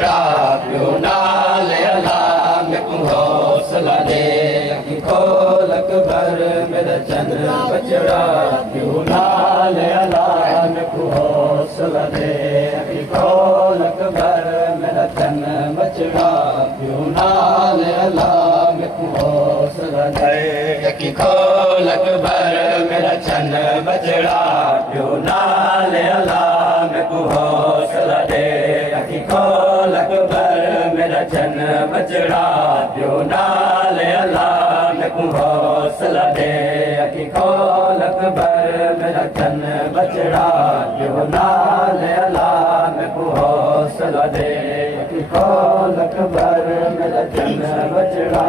पियो नाल अल्लाह में को हौसला दे अखी खोल अकबर मेरा चन बचड़ा पियो नाल अल्लाह में को हौसला दे अखी खोल अकबर मेरा चन बचड़ा पियो नाल अल्लाह में को हौसला दे अखी खोल अकबर मेरा चन बचड़ा पियो नाल अल्लाह में को हौसला दे अखी खोल अकबर मेरा चन बचड़ा पियो नाल अल्लाह में को हौसला दे अखी खोल अकबर मेरा चन बचड़ा पियो नाल अल्लाह में को हौसला दे अखी खोल अकबर मेरा चन बचड़ा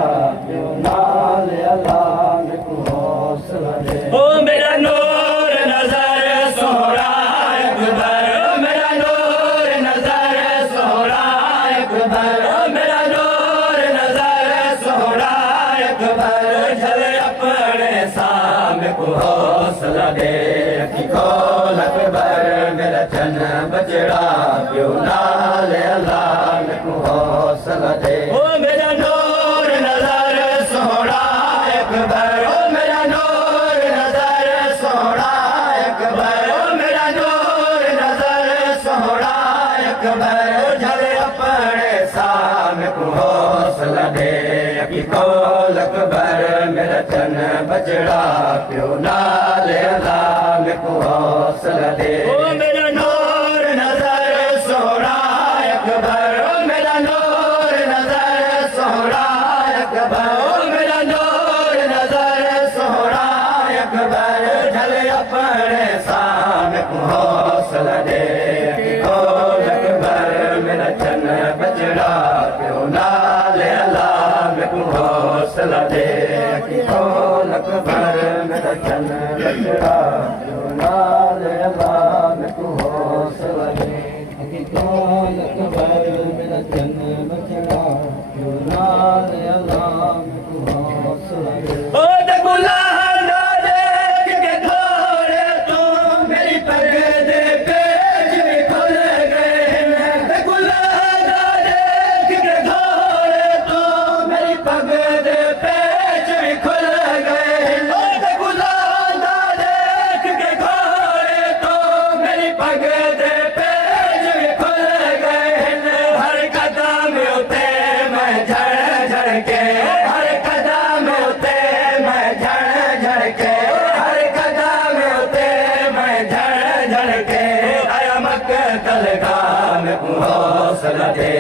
पियो नाल अल्लाह में को हौसला दे। ओ मेरा नूर नजर सोहरा अकबर मेरा नूर नजर सोहरा अकबर मेरा नूर नजर सोहरा अकबर झले अपने सामने को हौसला दे अखी खोल अकबर मेरा चन बचड़ा पियो नाल अल्लाह में को हौसला दे। ओ मेरा नूर नजर सोहरा अकबर मेरा नूर नजर सोहरा अकबर मेरा नूर नजर सोहरा अकबर झले अपने सामने को हौसला दे अखी खोल अकबर मेरा चन बचड़ा पियो नाल अल्लाह में को हौसला दे। ओ मेरा नूर नजर सोहरा अकबर मेरा नूर नजर सोहरा अकबर मेरा नूर नजर सोहरा अकबर झले अपने सामने को हौसला दे अखी खोल अकबर मेरा चन बचड़ा पियो नाल अल्लाह में को हौसला दे अखी खोल अकबर मेरा चन बचड़ा पियो नाल अल्लाह में को हौसला दे अखी खोल अकबर मेरा चन बचड़ा पियो नाल अल्लाह में को हौसला दे। ओ दगुला देख के थोड़े तू मेरी पग दे पेच भी खुल गए दगुला देख के थोड़े तू मेरी पग दे पेच भी खुल गए ओ दगुला देख के थोड़े तू मेरी पग दे पेच भी खुल गए हर कदम उते मैं झड़ झड़ के हर कदम उते मैं झड़ झड़ के हर कदम उते मैं झड़ झड़ के आया मक्तल गाम को हौसला दे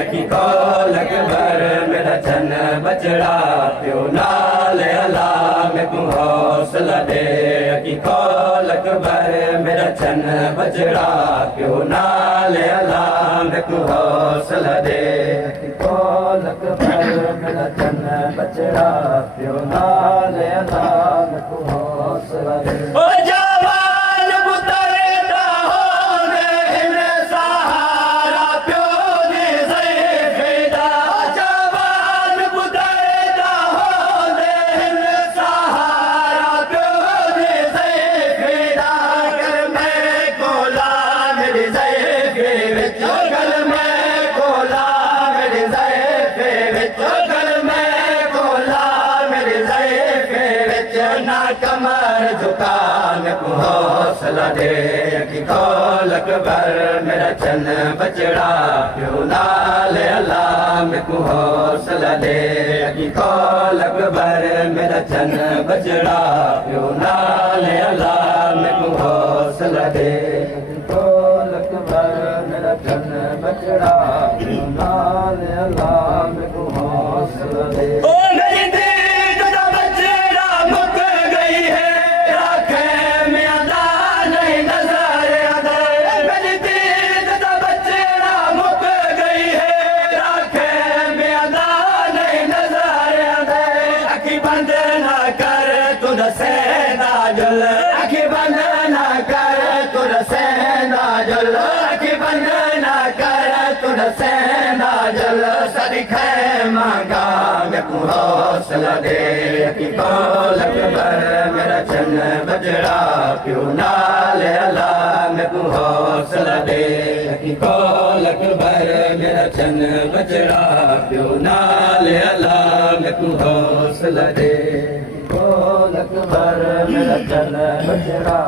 अखी खोल अकबर मेरा चन बचड़ा पियो नाल अल्लाह में को हौसला दे अखी खोल अकबर मेरा चन बचड़ा पियो नाल अल्लाह में को हौसला दे अखी खोल अकबर मेरा चन बचड़ा पियो नाल अल्लाह में को हौसला दे। ओ जवान पुत्र दा होने सहारा पियो दी ज़ैफ़िदा जवान पुत्र दा होने सहारा पियो दी ज़ैफ़िदा गल में कोला मेरी ज़ैफ़े विच गल में कोला मेरी ज़ैफ़े विच गल में कोला मेरी ज़ैफ़े विच ना कमर झुकान को हौसला दे अखी खोल अकबर मेरा चन बचड़ा पियो नाल अल्लाह में को हौसला दे अखी खोल अकबर मेरा चन बचड़ा पियो नाल अल्लाह में को हौसला दे अखी खोल अकबर मेरा चन बचड़ा पियो नाल अल्लाह में को हौसला दे। ओ मेरी दीद दा बचड़ा मुक गई है आंखें में अदा नहीं नजर आदा मेरी दीद दा बचड़ा मुक गई है आंखें में अदा नहीं नजर आदा अखी बंद ना कर तू दसेदा जुल अखी बंद ना कर तू दसेदा जुल अखी बंद ना कर तू सेंदा जल सदिखे मांगा मैं को हौसला दे कि कौल अकबर मेरा चन बजड़ा क्यों नाल अला मैं को हौसला दे कि कौल अकबर मेरा चन बजड़ा क्यों नाल अला मैं को हौसला दे कौल अकबर मेरा चन बजड़ा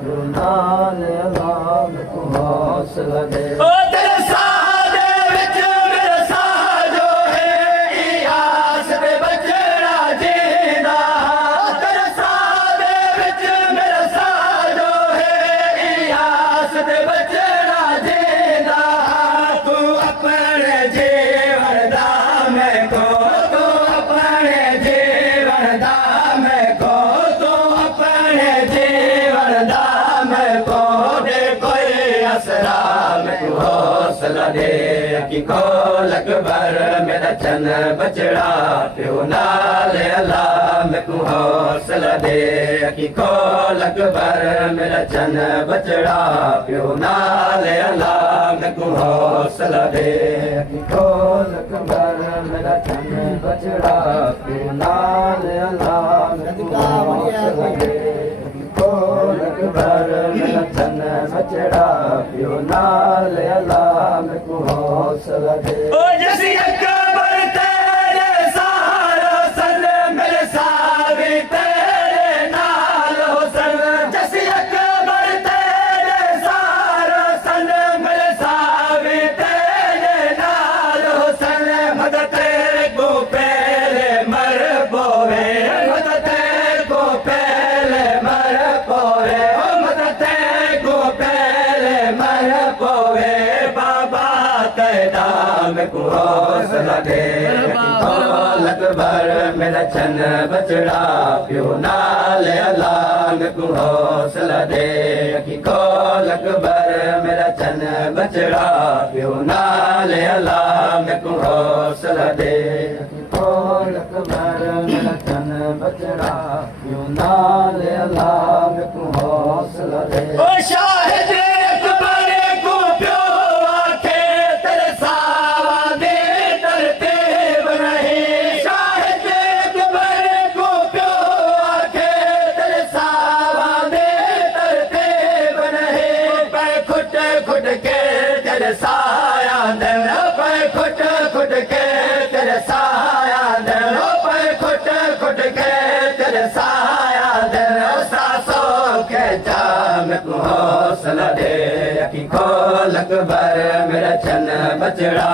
क्यों नाल अला मैं को हौसला दे हौसला दे कि कौल अकबर मेरा चन बजड़ा प्यो नाल अला मैं को हौसला दे कि कौल अकबर मेरा चन बजड़ा प्यो नाल अला मैं को हौसला दे कि कौल अकबर मेरा चन बजड़ा प्यो नाल अला मैं को हौसला दे कौल अकबर मेरा चन बजड़ा प्यो नाल अला मैं को हौसला दे ओ जैसी अकबर तेरे सारा सन मेरे सावी तेरे नाल हो सन जैसी अकबर तेरे सारा सन मेरे सावी तेरे नाल हो सन मदद तेरे को पहले मर पोवे मदद तेरे को पहले मर पोवे ओ मदद तेरे को पहले मर पोवे मैं को हौसला दे कौल अकबर मेरा चन बजड़ा प्यो नाल अला मैं को हौसला दे कि कौल अकबर मेरा चन बजड़ा प्यो नाल अला मैं को हौसला दे कौल अकबर मेरा चन बजड़ा प्यो नाल अला मैं को हौसला दे ओ शाहिद अकबर को प्यो साया दर पे खुट खुट के तेरे साया दर पे खुट खुट के तेरे साया दर सासों के जाम को हौसला दे कि कौल अकबर मेरा चन बजड़ा